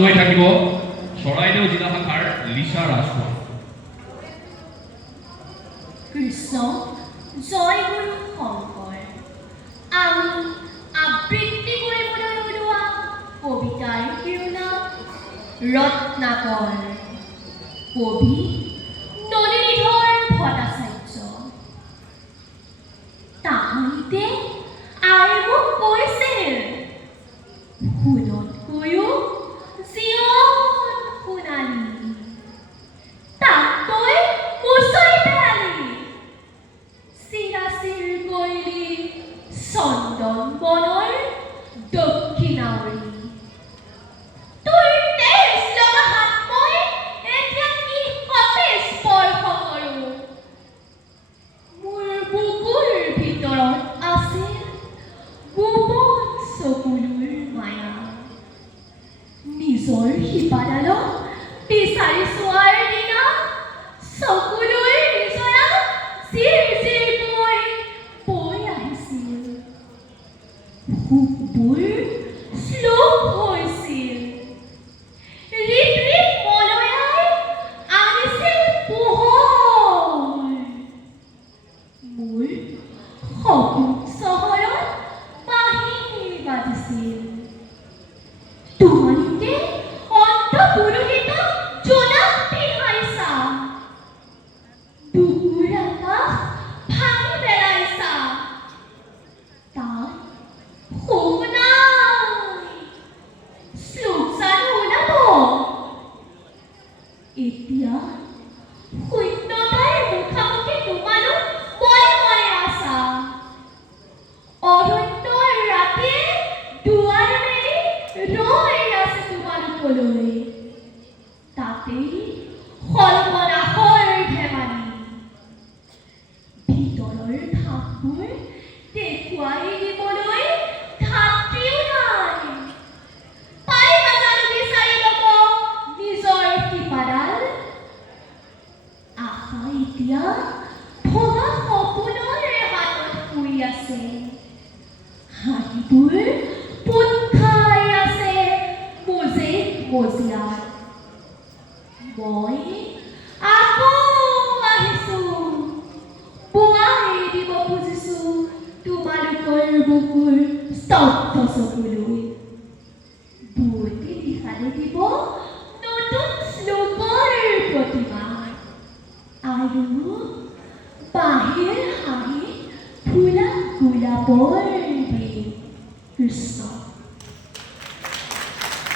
হৈ থাকিব চৰাইদেউ জিলা শাখাৰ লিচা ৰাজখোৱা। কৃষ্ণ জয় গুৰু শংকৰ। আমি আবৃত্তি কৰিবলৈ ওলোৱা কবিতাৰ শিৰোনাম ৰত্নাকৰ। কবি নলিনীধৰ ভট্টাচাৰ্য। তাহাঁতে আৰু মোক কৈছিল সোণতকৈও জীৱন সোণালী, তাক তই মুচৰি পেলালি, চিৰাচিৰ কৰিলি চন্দন বনৰ দক্ষিণাৱৰী। তোৰ তেজ লগা হাত মই এতিয়া কি সতে স্পৰ্শ কৰোঁ। মোৰ বুকুৰ ভিতৰত আছিল গোপন চকুলোৰ মায়া। নিজৰ শিপাডালক বিচাৰি চোৱাৰ দিনা চকুলোৰ নিজৰা জিৰ জিৰকৈ বৈ আহিছিল। সুখবোৰ শ্লোক হৈছিল। ৰিপ ৰিপ মলয়াই আনিছিল পোহৰ। মোৰ সপোন চহৰত বাঁহী বাজিছিল। তোমালোকে অন্তঃপুৰোহিত জোনাক পিন্ধাইছা, বুকুৰ আকাশ ভাঙি পেলাইছা। তাত সুখ নাই, শ্লোক জানো ওলাব। এতিয়া শূন্যতাৰ মুখামুখি তোমালোক মনে মনে আছা। অৰণ্যৰ ৰাতিয়ে দুৱাৰ মেলি ৰৈ আছে তোমালোকলৈ। তাতেই সৰ্বনাশৰ ধেমালি। ভিতৰৰ ভাগবোৰ দেখুৱাই দিবলৈ ধাত্ৰীও নাই। পাৰিবা জানো বিচাৰি ল'ব নিজৰ শিপাডাল? আশা এতিয়া ভগা সপোনৰ হাতত শুই আছে। হাঁহিবোৰ পোত খাই আছে মজিয়াত মজিয়াত। মই আকৌ আহিছোঁ, বোৱাই দিব খুজিছোঁ তোমালোকৰ বুকুৰ স্তব্ধ চকুলৈ। বুৱতী দিশালে দিব নতুন শ্লোকৰ প্ৰতিমা আৰু বাঁহীৰ হাঁহি ফুলা গোলাপৰ দিন। কৃষ্ণ।